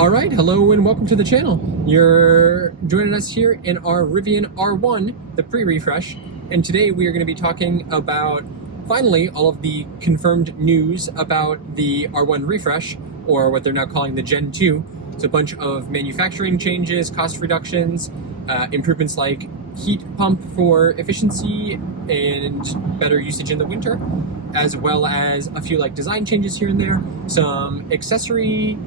Alright, hello and welcome to the channel. You're joining us here in our Rivian R1, the pre-refresh, and today we are going to be talking about, finally, all of the confirmed news about the R1 refresh, or what they're now calling the Gen 2. It's a bunch of manufacturing changes, cost reductions, improvements like heat pump for efficiency and better usage in the winter, as well as a few like design changes here and there, some accessory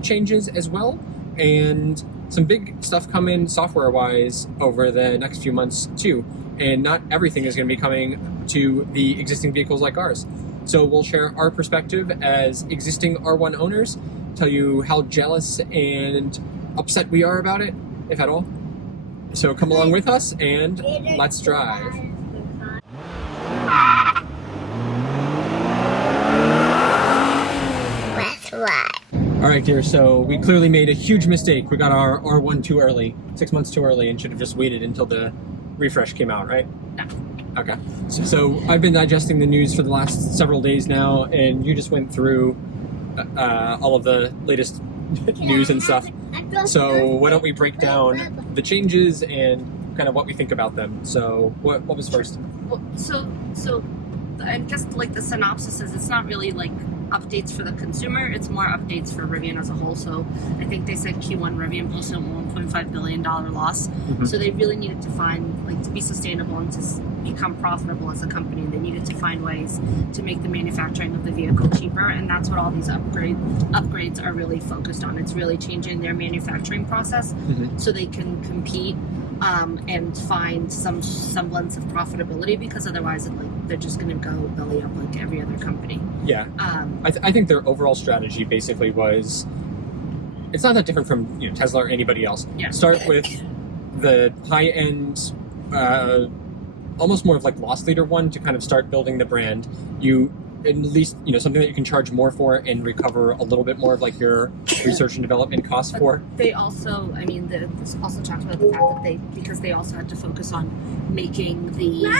changes as well, and some big stuff coming software-wise over the next few months too. And not everything is going to be coming to the existing vehicles like ours. So we'll share our perspective as existing R1 owners, tell you how jealous and upset we are about it, if at all. So come along with us and let's drive. Let's ride. Alright dear, so we clearly made a huge mistake. We got our R1 too early, 6 months too early, and should have just waited until the refresh came out, right? No. Okay. So I've been digesting the news for the last several days now, and you just went through all of the latest news and stuff. So why don't we break down the changes and kind of what we think about them. So what was first? Well, so I guess like the synopsis is it's not really like updates for the consumer, it's more updates for Rivian as a whole. So I think they said Q1 Rivian posted a $1.5 billion loss. So they really needed to find, like, to be sustainable and to become profitable as a company, they needed to find ways to make the manufacturing of the vehicle cheaper, and that's what all these upgrades are really focused on. It's really changing their manufacturing process so they can compete and find some semblance of profitability, because otherwise they're just going to go belly up like every other company. Yeah. I think their overall strategy basically was, it's not that different from Tesla or anybody else. Yeah. Start with the high-end, almost more of like loss leader one to kind of start building the brand. You at least something that you can charge more for and recover a little bit more of like your research and development costs for. They also, this also talked about the fact that because they also had to focus on making the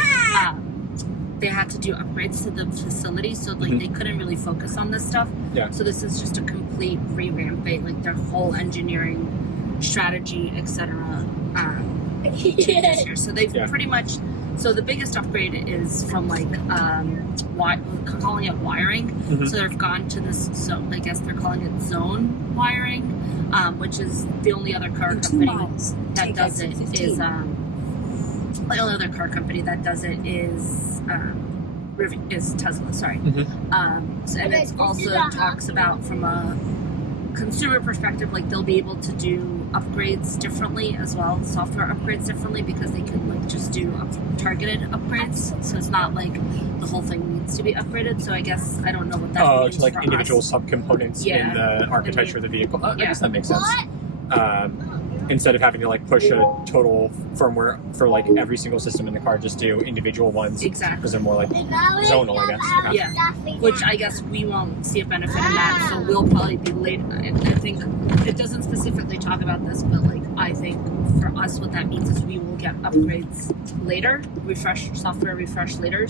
they had to do upgrades to the facility, so like they couldn't really focus on this stuff. Yeah. So this is just a complete revamping, like their whole engineering strategy, etc. Changes here. So they've pretty much. So the biggest upgrade is from like calling it wiring. So they've gone to this zone. I guess they're calling it zone wiring, which is the only other car company that does it is the only other car company that does it is Tesla. Sorry. So, and it also talks about from a consumer perspective, like they'll be able to do upgrades differently as well, software upgrades differently, because they can like just do targeted upgrades. So it's not like the whole thing needs to be upgraded. So I guess I don't know what that means to like for individual us. subcomponents in the architecture of the vehicle. I guess that makes sense. Instead of having to like push a total firmware for like every single system in the car, just do individual ones. Exactly. Because they're more like zonal, I guess. Okay. Yeah, which I guess we won't see a benefit in that, so we'll probably be late. I think it doesn't specifically talk about this, but like I think for us what that means is we will get upgrades later, software refresh later,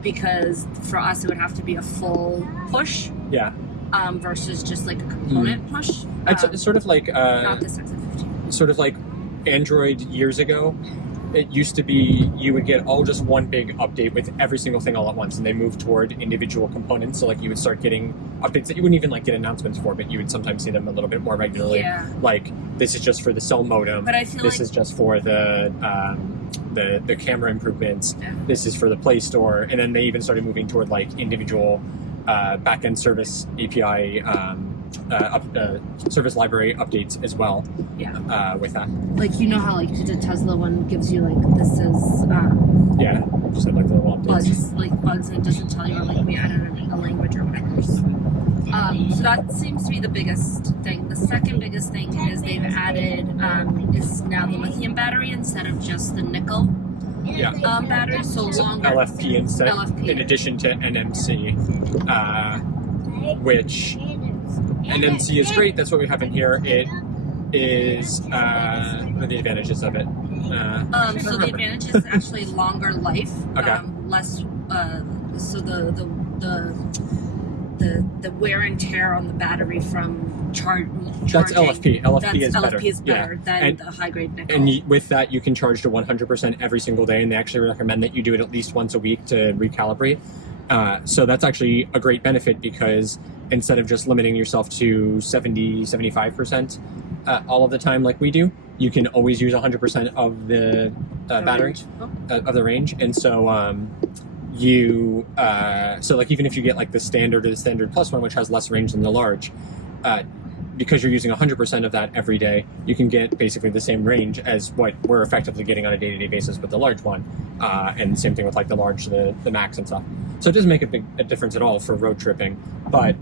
because for us it would have to be a full push. Yeah. Versus just like a component push. It's sort of like not this X15. Sort of like Android years ago. It used to be you would get just one big update with every single thing all at once, and they moved toward individual components. So like you would start getting updates that you wouldn't even like get announcements for, but you would sometimes see them a little bit more regularly. Yeah. Like this is just for the cell modem. But I feel this is just for the camera improvements. Yeah. This is for the Play Store, and then they even started moving toward like individual backend service API service library updates as well. Yeah. With that, like how like the Tesla one gives you like this is just have like the little updates. bugs and it doesn't tell you like I don't know a language or whatever. So that seems to be the biggest thing. The second biggest thing is they've added is now the lithium battery instead of just the nickel. Yeah. Battery, so longer. LFP instead, in addition to NMC, which NMC is great. That's what we have in here. It is what are the advantages of it? So the advantage is actually longer life, less. So the the wear and tear on the battery from charging. That's LFP. LFP is better than the high grade nickel. And with that, you can charge to 100% every single day, and they actually recommend that you do it at least once a week to recalibrate. So that's actually a great benefit, because instead of just limiting yourself to 70, 75% all of the time like we do, you can always use 100% of the battery, of the range. And so so like even if you get like the standard or the standard plus one, which has less range than the large, because you're using 100% of that every day, you can get basically the same range as what we're effectively getting on a day-to-day basis with the large one. And same thing with like the large, the MACS and stuff. So it doesn't make a difference at all for road tripping, but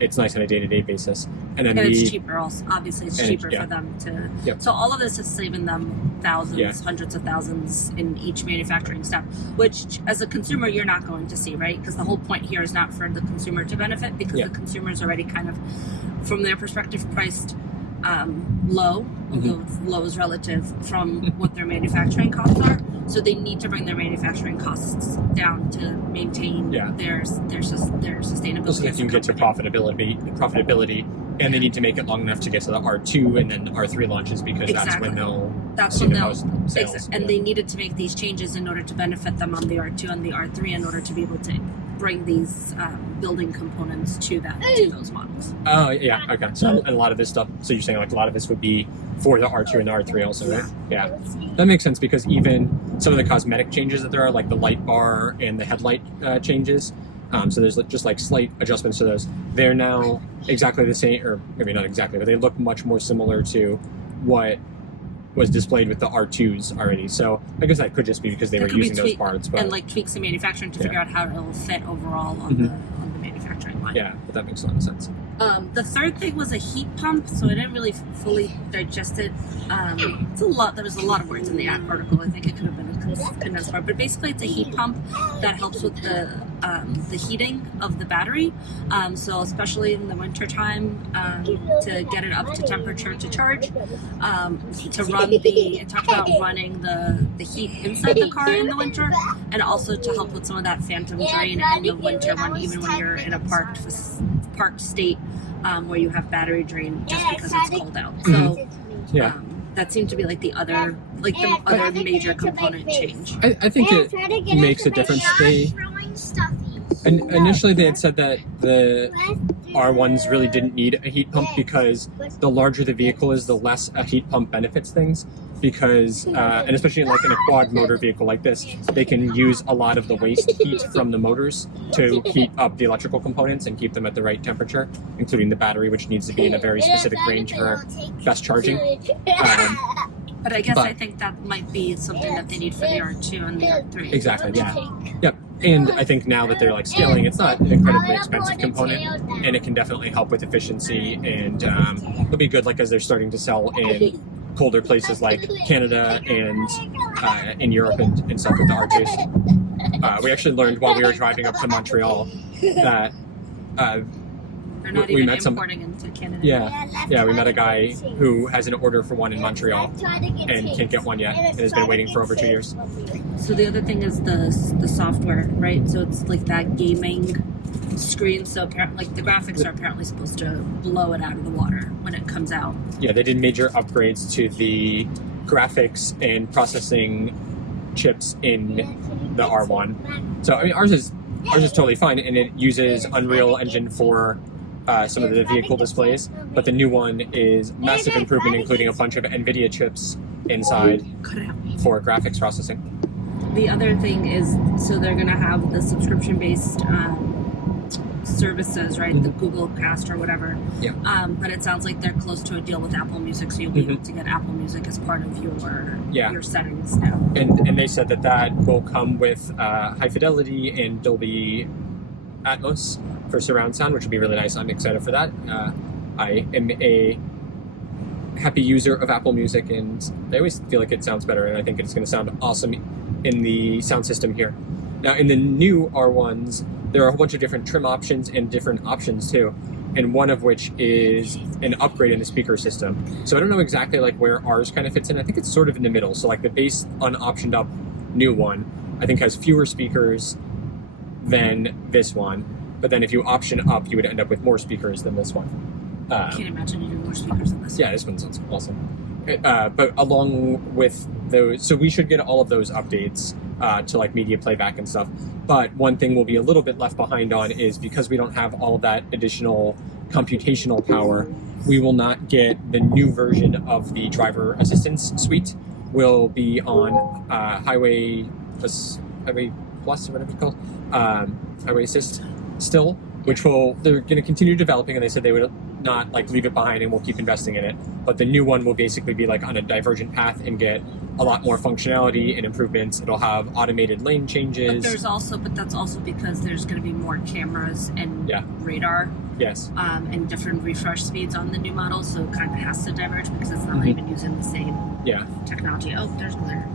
it's nice on a day-to-day basis. And then it's cheaper also. Obviously, it's cheaper for them to... Yep. So all of this is saving them thousands, hundreds of thousands in each manufacturing step, which as a consumer, you're not going to see, right? Because the whole point here is not for the consumer to benefit, because the consumer is already kind of, from their perspective, priced low, although low is relative from what their manufacturing costs are. So they need to bring their manufacturing costs down to maintain their sustainability. So they can get to profitability, and they need to make it long enough to get to the R2 and then R3 launches, because that's when they'll see the most sales. And they needed to make these changes in order to benefit them on the R2 and the R3 in order to be able to bring these building components to those models. Oh, yeah, okay. So and a lot of this stuff, so you're saying like a lot of this would be for the R2 and the R3 also, right? Yeah. That makes sense, because even some of the cosmetic changes that there are, like the light bar and the headlight changes, so there's just like slight adjustments to those. They're now exactly the same, or maybe not exactly, but they look much more similar to what was displayed with the R2s already. So I guess that could just be because they were using those parts. But, and like tweaks in manufacturing to figure out how it'll fit overall on the manufacturing line. Yeah, but that makes a lot of sense. The third thing was a heat pump, so I didn't really fully digest it. It's a lot. There was a lot of words in the article. I think it could have been a condensed part, but basically it's a heat pump that helps with the heating of the battery. So especially in the winter time, to get it up to temperature to charge, to run it talked about running the heat inside the car in the winter, and also to help with some of that phantom drain in the winter, even when you're in a parked state, where you have battery drain just because it's cold out. So that seemed to be like the other major component change. I think it makes a difference. Initially they had said that the R1s really didn't need a heat pump, because the larger the vehicle is, the less a heat pump benefits things, because and especially like in a quad motor vehicle like this, they can use a lot of the waste heat from the motors to heat up the electrical components and keep them at the right temperature, including the battery, which needs to be in a very specific range for best charging. But I guess I think that might be something that they need for the R2 and the R3. Exactly, Yep. And I think now that they're like scaling, it's not an incredibly expensive component, and it can definitely help with efficiency, and it'll be good like as they're starting to sell in colder places like Canada and in Europe and stuff with the R2s. We actually learned while we were driving up to Montreal that they're not even importing into Canada. Yeah, we met a guy who has an order for one in Montreal and can't get one yet, and has been waiting for over 2 years. So the other thing is the software, right? So it's like that gaming screen. So apparently, like the graphics are apparently supposed to blow it out of the water when it comes out. Yeah, they did major upgrades to the graphics and processing chips in the R1. So I mean, ours is totally fine, and it uses Unreal Engine for some of the vehicle displays, but the new one is massive improvement, including a bunch of NVIDIA chips inside for graphics processing. The other thing is, so they're going to have the subscription-based services, right? The Google Cast or whatever. Yeah. But it sounds like they're close to a deal with Apple Music, so you'll be able to get Apple Music as part of your settings now. And they said that will come with high fidelity and Dolby Atmos for surround sound, which would be really nice. I'm excited for that. I am a happy user of Apple Music, and I always feel like it sounds better, and I think it's going to sound awesome in the sound system here. Now, in the new R1s, there are a whole bunch of different trim options and different options too, and one of which is an upgrade in the speaker system. So I don't know exactly like where ours kind of fits in. I think it's sort of in the middle. So like the base unoptioned up new one, I think has fewer speakers than this one, But then if you option up, you would end up with more speakers than this one. I can't imagine needing more speakers than this. Yeah, this one sounds awesome. But along with those, so we should get all of those updates to like media playback and stuff. But one thing we'll be a little bit left behind on is because we don't have all of that additional computational power, we will not get the new version of the driver assistance suite. Will be on Highway Plus, or whatever it's called, Highway Assist still, which they're going to continue developing, and they said they would not like leave it behind and we'll keep investing in it. But the new one will basically be like on a divergent path and get a lot more functionality and improvements. It'll have automated lane changes. But that's also because there's going to be more cameras and radar. Yes. And different refresh speeds on the new model, so it kind of has to diverge because it's not even using the same technology. Oh, there's glare.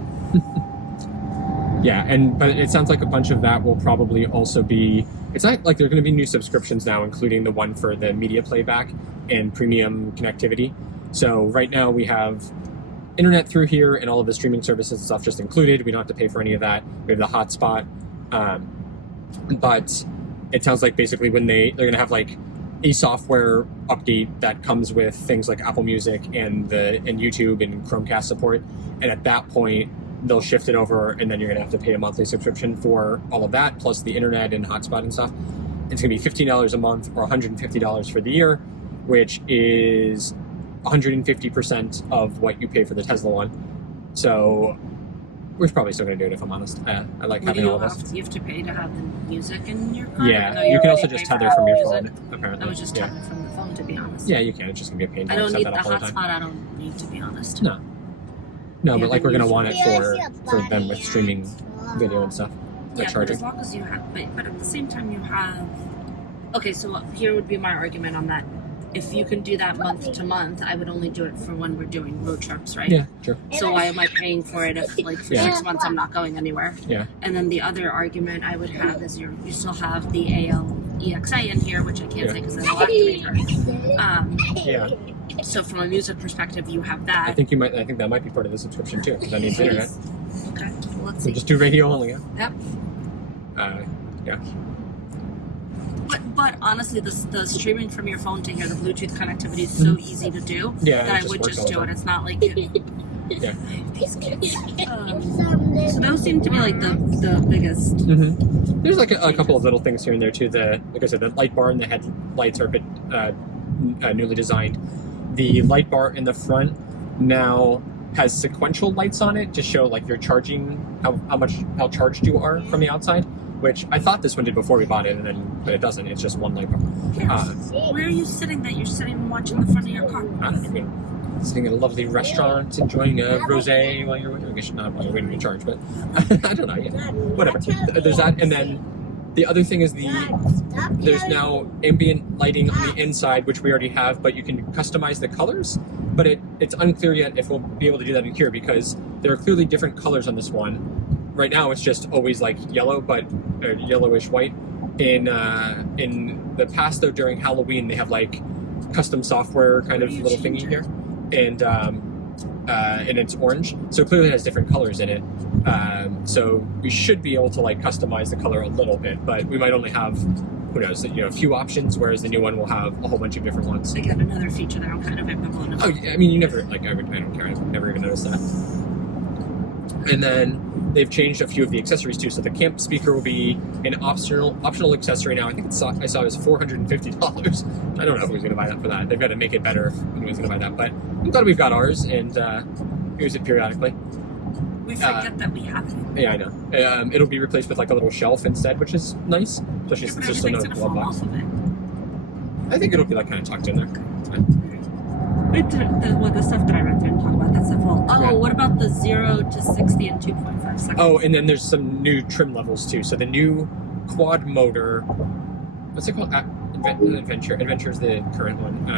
But it sounds like a bunch of that will probably also be. It's not like there are going to be new subscriptions now, including the one for the media playback and premium connectivity. So right now we have internet through here and all of the streaming services and stuff just included. We don't have to pay for any of that. We have the hotspot, but it sounds like basically when they're going to have like a software update that comes with things like Apple Music and YouTube and Chromecast support, and at that point they'll shift it over, and then you're going to have to pay a monthly subscription for all of that, plus the internet and hotspot and stuff. It's going to be $15 a month or $150 for the year, which is 150% of what you pay for the Tesla one. So we're probably still going to do it, if I'm honest. I like having all of us. You have to pay to have the music in your car? Yeah, you can also just tether from your phone, apparently. I was just tether from the phone, to be honest. Yeah, you can. It's just going to be a pain. I don't need the hotspot. I don't need, to be honest. No, but like we're going to want it for them with streaming video and stuff. Yeah, but as long as you have, but at the same time you have, okay, so here would be my argument on that. If you can do that month to month, I would only do it for when we're doing road trips, right? Yeah, sure. So why am I paying for it if like for 6 months I'm not going anywhere? Yeah. And then the other argument I would have is you still have the ALEXA in here, which I can't say because I don't have to read her. So from a music perspective, you have that. I think that might be part of the subscription too, because that needs internet. Okay, well, let's see. We'll just do radio only. Yep. Yeah. But honestly, the streaming from your phone to here, the Bluetooth connectivity is so easy to do that I would just do it. It's not like so those seem to be like the biggest. Mm-hmm. There's like a couple of little things here and there too. Like I said, the light bar and the headlights are a bit newly designed. The light bar in the front now has sequential lights on it to show like you're charging, how charged you are from the outside, which I thought this one did before we bought it, but it doesn't. It's just one light bar. Where are you sitting that you're sitting and watching the front of your car? I don't know. Sitting at a lovely restaurant, enjoying a rosé while you're waiting. I guess not while you're waiting to charge, but I don't know. Yeah. Whatever. There's that, and then the other thing is there's now ambient lighting on the inside, which we already have, but you can customize the colors. But it's unclear yet if we'll be able to do that in here, because there are clearly different colors on this one. Right now, it's just always like yellow, or yellowish white. In the past, though, during Halloween, they have like custom software kind of little thingy here, and it's orange, so clearly it has different colors in it. So we should be able to like customize the color a little bit, but we might only have, who knows, a few options, whereas the new one will have a whole bunch of different ones. They got another feature that I'm kind of ambivalent about. Oh, yeah, I mean, you never I don't care. I've never even noticed that. And then they've changed a few of the accessories too. So the camp speaker will be an optional accessory now. I think I saw it was $450. I don't know if who's going to buy that for that. They've got to make it better if anyone's going to buy that. But I'm glad we've got ours and use it periodically. We forget that we have it. Yeah, I know. It'll be replaced with like a little shelf instead, which is nice. Especially since there's still no glove box. I think it'll be like kind of tucked in there. The stuff that I read through and talk about, that stuff will... Oh, what about the 0 to 60 in 2.5 seconds? Oh, and then there's some new trim levels too. So the new quad motor... What's it called? Adventure. Adventure is the current one.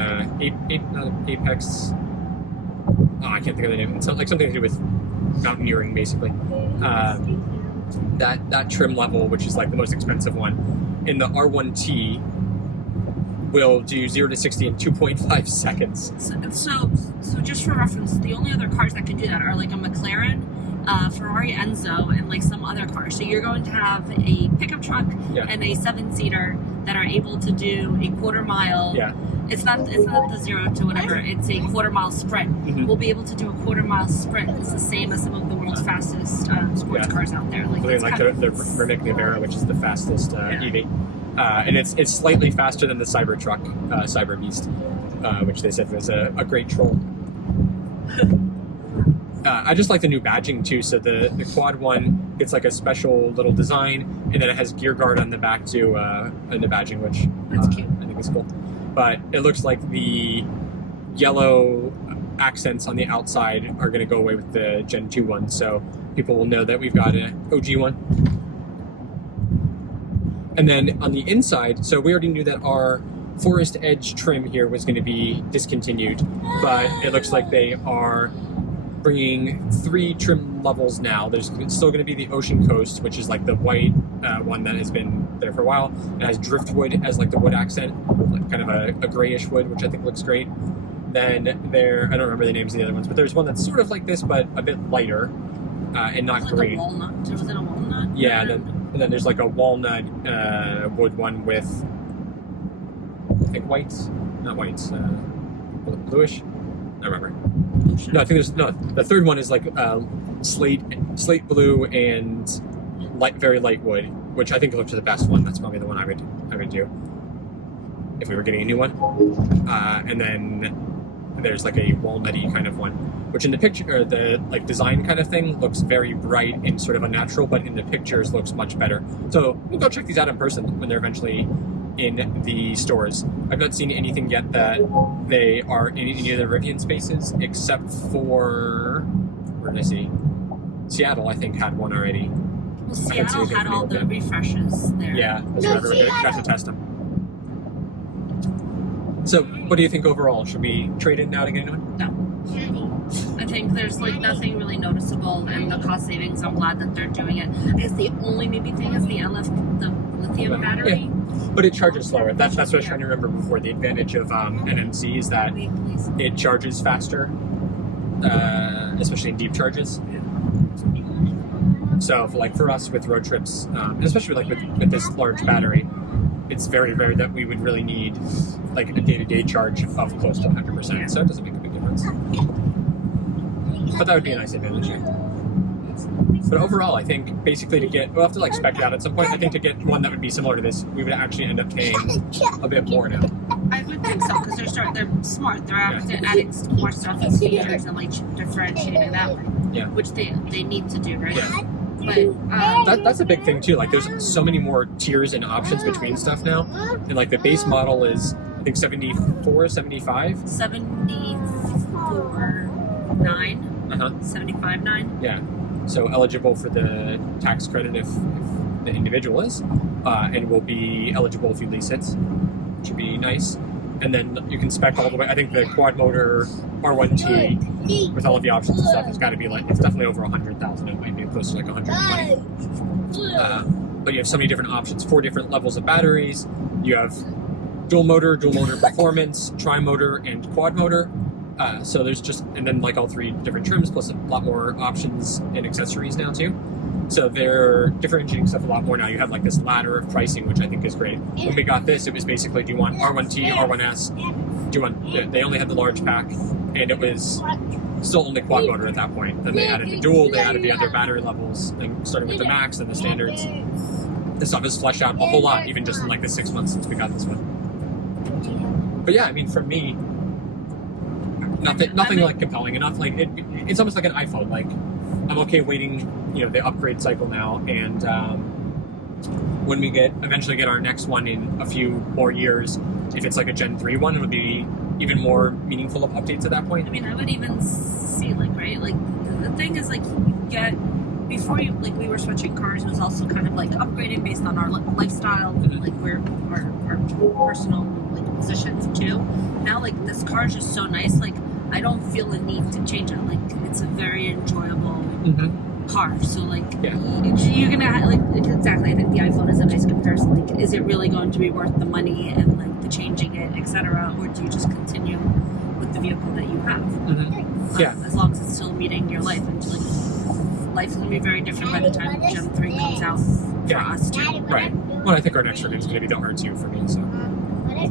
Apex... Oh, I can't think of the name. It's like something to do with mountaineering, basically. That trim level, which is like the most expensive one, in the R1T... will do 0 to 60 in 2.5 seconds. So just for reference, the only other cars that can do that are like a McLaren, Ferrari Enzo, and like some other cars. So you're going to have a pickup truck and a 7-seater that are able to do a quarter mile. Yeah. It's not the 0 to whatever. It's a quarter mile sprint. We'll be able to do a quarter mile sprint. It's the same as some of the world's fastest sports cars out there. Like the Remorse Navara, which is the fastest EV, and it's slightly faster than the Cybertruck, Cyber Beast, which they said was a great troll. I just like the new badging too. So the quad one, it's like a special little design, and then it has gear guard on the back too, and the badging, which that's cute. I think is cool. But it looks like the yellow accents on the outside are going to go away with the Gen 2 one, so people will know that we've got an OG one. And then on the inside, so we already knew that our Forest Edge trim here was going to be discontinued, but it looks like they are bringing 3 trim levels now. There's still going to be the Ocean Coast, which is like the white one that has been there for a while. It has driftwood as like the wood accent, like kind of a grayish wood, which I think looks great. Then I don't remember the names of the other ones, but there's one that's sort of like this, but a bit lighter and not green. Like a walnut. Was it a walnut? Yeah, and then there's like a walnut wood one with, I think whites, bluish. I remember. No, I think the third one is like slate blue and very light wood, which I think looks the best one. That's probably the one I would do if we were getting a new one. And then there's like a walnutty kind of one, which in the picture, or the like design kind of thing, looks very bright and sort of unnatural, but in the pictures looks much better. So we'll go check these out in person when they're eventually in the stores. I've not seen anything yet that they are in any of the Rivian spaces, except for, where did I see? Seattle, I think, had one already. Well, Seattle had all the refreshes there. Yeah, that's what everyone got to test them. So, what do you think overall? Should we trade in now to get a new one? No. I think there's like nothing really noticeable, and the cost savings, I'm glad that they're doing it. I guess the only maybe thing is the lithium battery. Yeah. But it charges slower. That's what I was trying to remember before. The advantage of NMC is that it charges faster, especially in deep charges. So, for us with road trips, especially with this large battery, it's very rare that we would really need like a day-to-day charge of close to 100%. So it doesn't make a big difference. But that would be a nice advantage. Yeah. But overall, I think basically we'll have to like spec it out at some point. I think to get one that would be similar to this, we would actually end up paying a bit more now. I would think so, because they're smart. They're adding more stuff and features and like differentiating that way. Yeah. Which they need to do, right? Yeah. But that's a big thing too. Like, there's so many more tiers and options between stuff now. And like the base model is, I think 74, 75. 74.9. 75.9. Yeah. So eligible for the tax credit if the individual is, and will be eligible if you lease it, which would be nice. And then you can spec all the way. I think the quad motor R1T with all of the options and stuff has got to be like, it's definitely over 100,000. It might be close to like 120. But you have so many different options, 4 different levels of batteries. You have dual motor performance, tri-motor, and quad motor. So there's and then like all 3 different trims, plus a lot more options and accessories now too. So they're differentiating stuff a lot more now. You have like this ladder of pricing, which I think is great. When we got this, it was basically, do you want R1T, R1S? They only had the large pack, and it was still only quad motor at that point. Then they added the dual, they added the other battery levels, and starting with the MACS and the standards. This stuff has fleshed out a whole lot, even just in like the 6 months since we got this one. But yeah, I mean, for me, nothing like compelling enough. Like it's almost like an iPhone. Like, I'm okay waiting, the upgrade cycle now, and when we eventually get our next one in a few more years, if it's like a Gen 3 one, it would be even more meaningful of updates at that point. I mean, I would even see right, like the thing is like before you, like, we were switching cars, it was also kind of like upgrading based on our lifestyle, like our personal like positions too. Now, like, this car is just so nice, like I don't feel the need to change it. Like, it's a very enjoyable car. So like, you're gonna like, exactly. I think the iPhone is a nice comparison. Like, is it really going to be worth the money and like the changing it, etc., or do you just continue with the vehicle that you have? Yeah. As long as it's still meeting your life and like life's going to be very different by the time Gen 3 comes out for us too. Right. Well, I think our next review is going to be the R2 for me, so.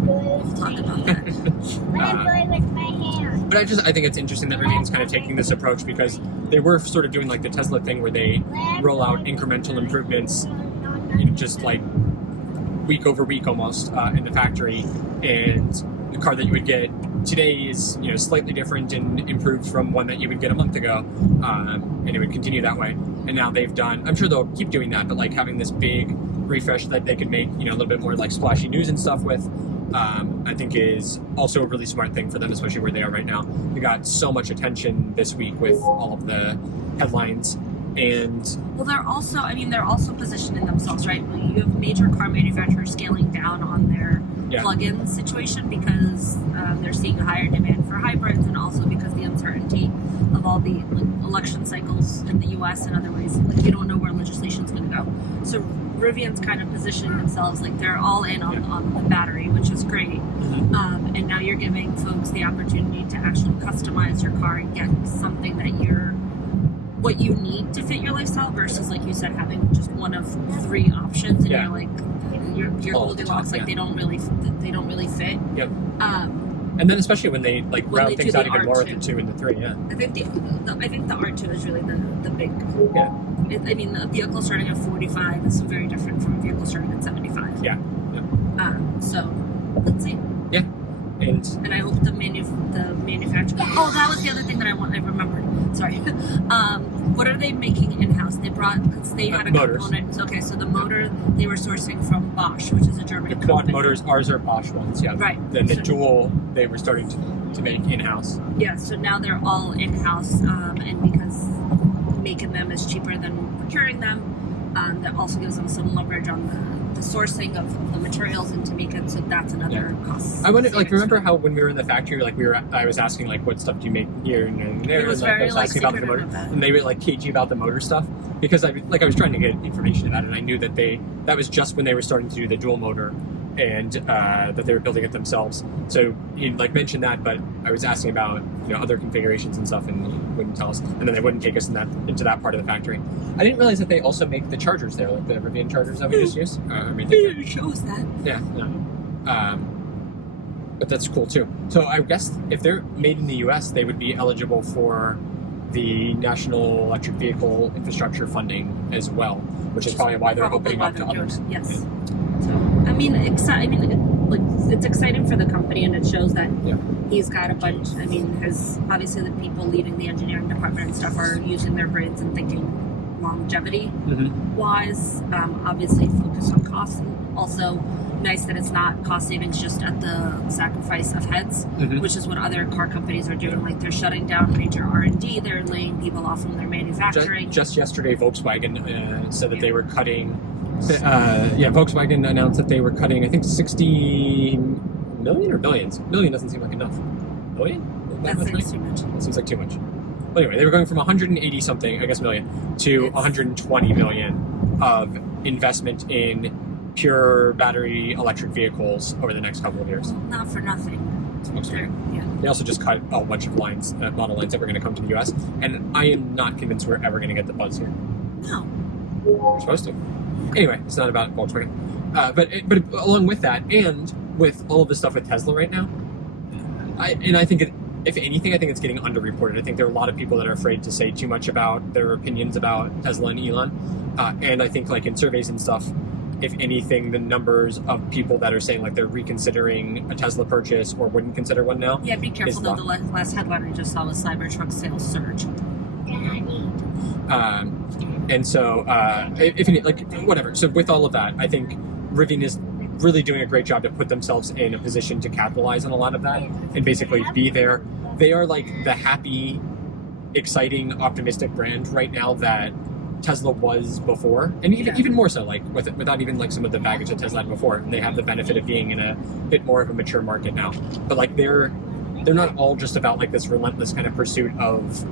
We'll talk about that. But I think it's interesting that Rivian's kind of taking this approach because they were sort of doing like the Tesla thing where they roll out incremental improvements, just like week over week almost in the factory, and the car that you would get today is slightly different and improved from one that you would get a month ago, and it would continue that way. And now they've done, I'm sure they'll keep doing that, but like having this big refresh that they can make a little bit more like splashy news and stuff with, I think is also a really smart thing for them, especially where they are right now. They got so much attention this week with all of the headlines. And well, they're also positioning themselves, right? You have major car manufacturers scaling down on their plug-in situation because they're seeing higher demand for hybrids, and also because the uncertainty of all the election cycles in the U.S. and other ways, you don't know where legislation's going to go. So Rivian's kind of positioning themselves like they're all in on the battery, which is great. Mm-hmm. And now you're giving folks the opportunity to actually customize your car and get something that what you need to fit your lifestyle versus, like you said, having just one of 3 options, and you're like you're Goldilocks, like they don't really fit. Yep. And then especially when they round things out even more with the 2 and the 3, I think the R2 is really the big. Yeah. The vehicle starting at 45 is very different from a vehicle starting at 75. Yeah. So let's see. Yeah. And I hope the manufacturer. Oh, that was the other thing that I remembered. Sorry. What are they making in-house? Because they had a component. Okay, so the motor they were sourcing from Bosch, which is a German company. The quad motors, ours are Bosch ones, yeah. Right. Then the dual they were starting to make in-house. Yeah, so now they're all in-house, and because making them is cheaper than procuring them, that also gives them some leverage on the sourcing of the materials and to make it, so that's another cost. I wonder, remember how when we were in the factory, I was asking what stuff do you make here and there, it was and very, I was asking about the motor, and they were cagey about the motor stuff because I was trying to get information about it, and I knew that that was just when they were starting to do the dual motor, and that they were building it themselves. So he mentioned that, but I was asking about other configurations and stuff, and he wouldn't tell us, and then they wouldn't take us into that part of the factory. I didn't realize that they also make the chargers there, like the Rivian chargers that we just used. It shows that. Yeah. No. But that's cool too. So I guess if they're made in the U.S., they would be eligible for the National Electric Vehicle Infrastructure funding as well, which is probably why they're opening up to others. Yes. So it's exciting for the company, and it shows that he's got a bunch. Obviously the people leading the engineering department and stuff are using their brains and thinking longevity wise. Obviously focused on cost, and also nice that it's not cost savings just at the sacrifice of heads, which is what other car companies are doing. Like they're shutting down major R&D, they're laying people off from their manufacturing. Just yesterday, Volkswagen said that they were cutting. Volkswagen announced that they were cutting, I think, 60 million or billions. Million doesn't seem like enough. Billion? That seems too much. That seems like too much. But anyway, they were going from 180 something, I guess, million to 120 million of investment in pure battery electric vehicles over the next couple of years. Well, not for nothing. They also just cut a bunch of model lines that were going to come to the U.S. And I am not convinced we're ever going to get the Buzz here. No. We're supposed to. Anyway, it's not about Volkswagen. But along with that, and with all of the stuff with Tesla right now, I think if anything, I think it's getting underreported. I think there are a lot of people that are afraid to say too much about their opinions about Tesla and Elon. And I think in surveys and stuff, if anything, the numbers of people that are saying they're reconsidering a Tesla purchase or wouldn't consider one now. Yeah, be careful though. The last headline I just saw was Cybertruck sales surge. And so, if any, whatever. So with all of that, I think Rivian is really doing a great job to put themselves in a position to capitalize on a lot of that and basically be there. They are the happy, exciting, optimistic brand right now that Tesla was before, and even more so, without even some of the baggage that Tesla had before. And they have the benefit of being in a bit more of a mature market now. But they're not all just about this relentless kind of pursuit of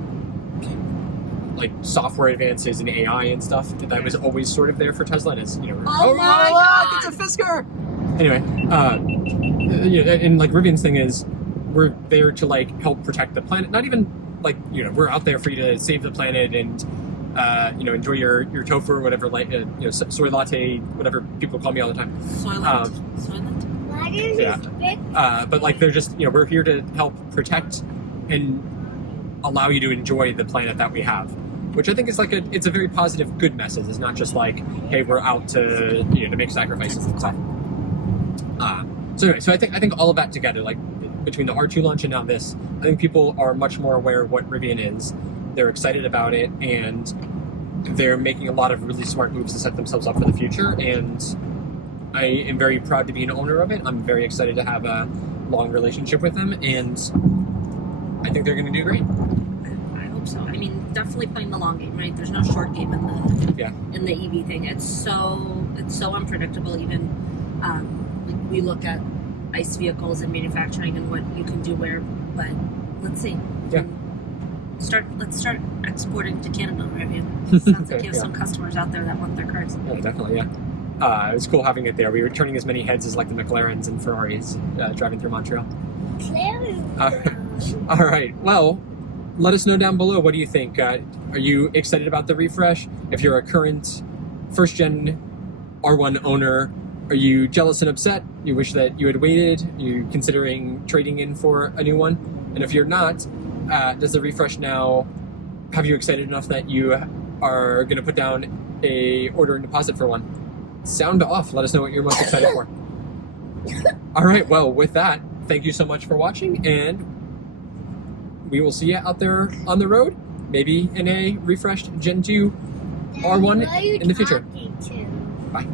software advances and AI and stuff that was always sort of there for Tesla. And it's oh my God, it's a Fisker. Anyway, and Rivian's thing is we're there to help protect the planet. Not even we're out there for you to save the planet and enjoy your tofu or whatever, soy latte, whatever people call me all the time. Soylent. But like they're just, we're here to help protect and allow you to enjoy the planet that we have, which I think is it's a very positive, good message. It's not just like, hey, we're out to to make sacrifices and stuff. So anyway, so I think all of that together, like between the R2 launch and now this, I think people are much more aware of what Rivian is. They're excited about it, and they're making a lot of really smart moves to set themselves up for the future. And I am very proud to be an owner of it. I'm very excited to have a long relationship with them, and I think they're going to do great. I hope so. I mean, definitely playing the long game, right? There's no short game in the EV thing. It's so unpredictable. Even we look at ICE vehicles and manufacturing and what you can do where, but let's see. Yeah. Let's start exporting to Canada, Rivian. It sounds like you have some customers out there that want their cars. Yeah, definitely, yeah. It was cool having it there. We were turning as many heads as like the McLarens and Ferraris driving through Montreal. All right. Well, let us know down below. What do you think? Are you excited about the refresh? If you're a current first-gen R1 owner, are you jealous and upset? You wish that you had waited? Are you considering trading in for a new one? And if you're not, does the refresh now have you excited enough that you are going to put down a order and deposit for one? Sound off. Let us know what you're most excited for. All right. Well, with that, thank you so much for watching, and we will see you out there on the road, maybe in a refreshed Gen 2 R1 in the future. Bye.